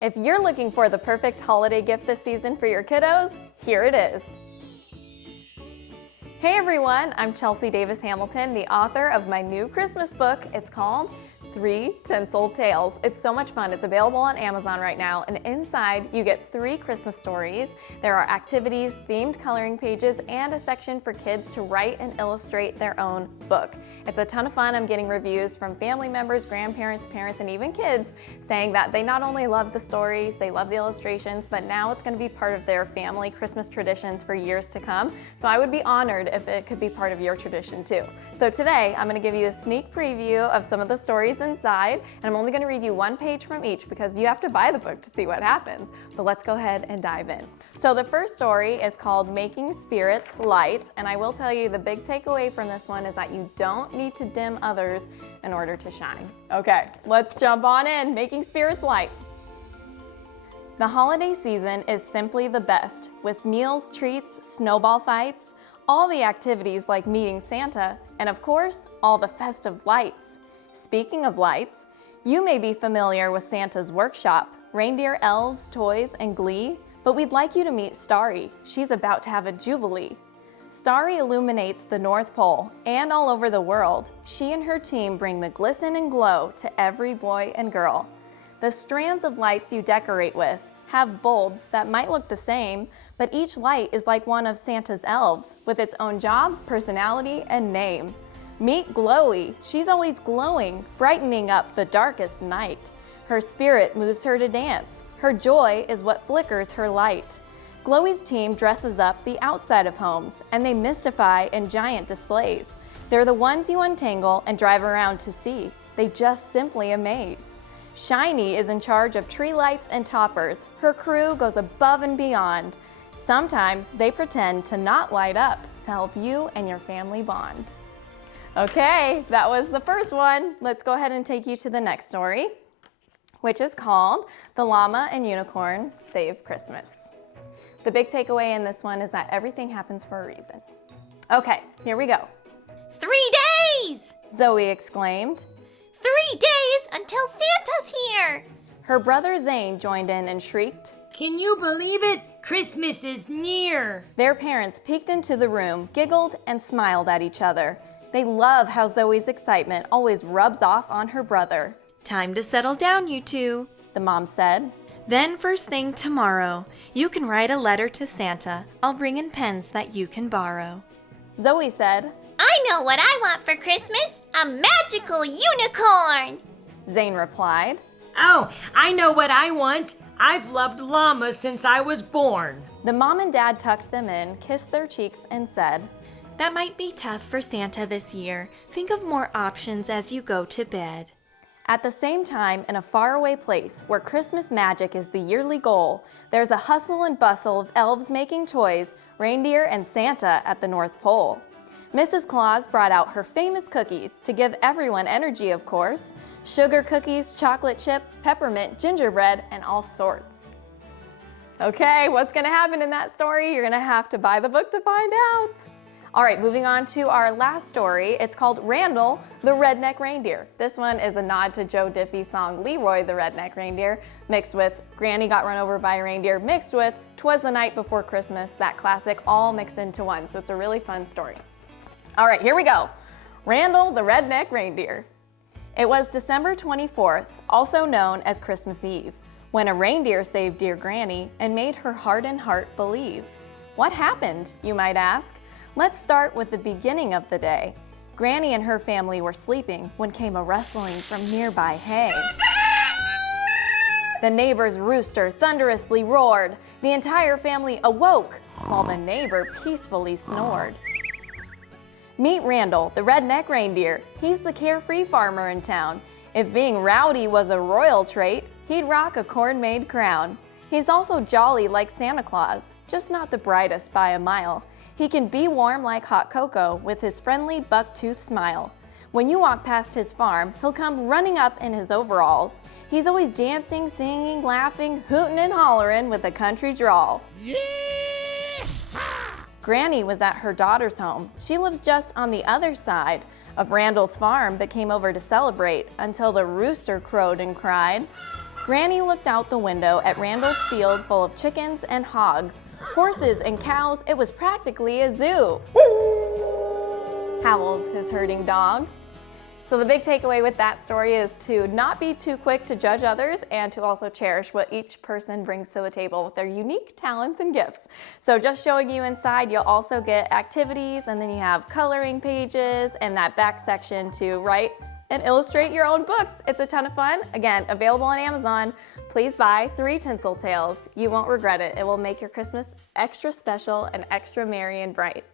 If you're looking for the perfect holiday gift this season for your kiddos, here it is. Hey everyone, I'm Chelsey Davis Hamilton, the author of my new Christmas book. It's called Tinsel Tales. It's so much fun. It's available on Amazon right now, and inside you get 3 Christmas stories. There are activities, themed coloring pages, and a section for kids to write and illustrate their own book. It's a ton of fun. I'm getting reviews from family members, grandparents, parents, and even kids saying that they not only love the stories, they love the illustrations, but now it's going to be part of their family Christmas traditions for years to come. So I would be honored if it could be part of your tradition too. So today I'm going to give you a sneak preview of some of the stories inside, and I'm only going to read you 1 page from each because you have to buy the book to see what happens. But let's go ahead and dive in. So the first story is called Making Spirits Light, and I will tell you the big takeaway from this one is that you don't need to dim others in order to shine. Okay, let's jump on in. Making Spirits Light. The holiday season is simply the best, with meals, treats, snowball fights, all the activities like meeting Santa, and of course, all the festive lights. Speaking of lights, you may be familiar with Santa's workshop, reindeer, elves, toys, and glee, but we'd like you to meet Starry. She's about to have a jubilee. Starry illuminates the North Pole and all over the world. She and her team bring the glisten and glow to every boy and girl. The strands of lights you decorate with have bulbs that might look the same, but each light is like one of Santa's elves with its own job, personality, and name. Meet Glowy. She's always glowing, brightening up the darkest night. Her spirit moves her to dance. Her joy is what flickers her light. Glowy's team dresses up the outside of homes, and they mystify in giant displays. They're the ones you untangle and drive around to see. They just simply amaze. Shiny is in charge of tree lights and toppers. Her crew goes above and beyond. Sometimes they pretend to not light up to help you and your family bond. Okay, that was the first one. Let's go ahead and take you to the next story, which is called The Llama and Unicorn Save Christmas. The big takeaway in this one is that everything happens for a reason. Okay, here we go. 3 days! Zoe exclaimed. 3 days until Santa's here! Her brother Zane joined in and shrieked. Can you believe it? Christmas is near! Their parents peeked into the room, giggled, and smiled at each other. They love how Zoe's excitement always rubs off on her brother. Time to settle down, you two, the mom said. Then first thing tomorrow, you can write a letter to Santa. I'll bring in pens that you can borrow. Zoe said, I know what I want for Christmas, a magical unicorn! Zane replied. Oh, I know what I want. I've loved llamas since I was born. The mom and dad tucked them in, kissed their cheeks, and said, That might be tough for Santa this year. Think of more options as you go to bed. At the same time, in a faraway place where Christmas magic is the yearly goal, there's a hustle and bustle of elves making toys, reindeer, and Santa at the North Pole. Mrs. Claus brought out her famous cookies to give everyone energy, of course. Sugar cookies, chocolate chip, peppermint, gingerbread, and all sorts. Okay, what's gonna happen in that story? You're gonna have to buy the book to find out. All right, moving on to our last story. It's called Randall, the Redneck Reindeer. This one is a nod to Joe Diffie's song Leroy, the Redneck Reindeer, mixed with Granny Got Run Over by a Reindeer, mixed with 'Twas the Night Before Christmas, that classic, all mixed into one. So it's a really fun story. All right, here we go. Randall, the Redneck Reindeer. It was December 24th, also known as Christmas Eve, when a reindeer saved dear Granny and made her hardened heart believe. What happened, you might ask? Let's start with the beginning of the day. Granny and her family were sleeping when came a rustling from nearby hay. The neighbor's rooster thunderously roared. The entire family awoke while the neighbor peacefully snored. Meet Randall, the Redneck Reindeer. He's the carefree farmer in town. If being rowdy was a royal trait, he'd rock a corn-made crown. He's also jolly like Santa Claus, just not the brightest by a mile. He can be warm like hot cocoa with his friendly buck-toothed smile. When you walk past his farm, he'll come running up in his overalls. He's always dancing, singing, laughing, hooting and hollering with a country drawl. Yeah! Granny was at her daughter's home. She lives just on the other side of Randall's farm but came over to celebrate until the rooster crowed and cried. Granny looked out the window at Randall's field full of chickens and hogs, horses and cows. It was practically a zoo. Howled his herding dogs. So the big takeaway with that story is to not be too quick to judge others and to also cherish what each person brings to the table with their unique talents and gifts. So just showing you inside, you'll also get activities, and then you have coloring pages and that back section to write and illustrate your own books. It's a ton of fun. Again, available on Amazon. Please buy 3 Tinsel Tales. You won't regret it. It will make your Christmas extra special and extra merry and bright.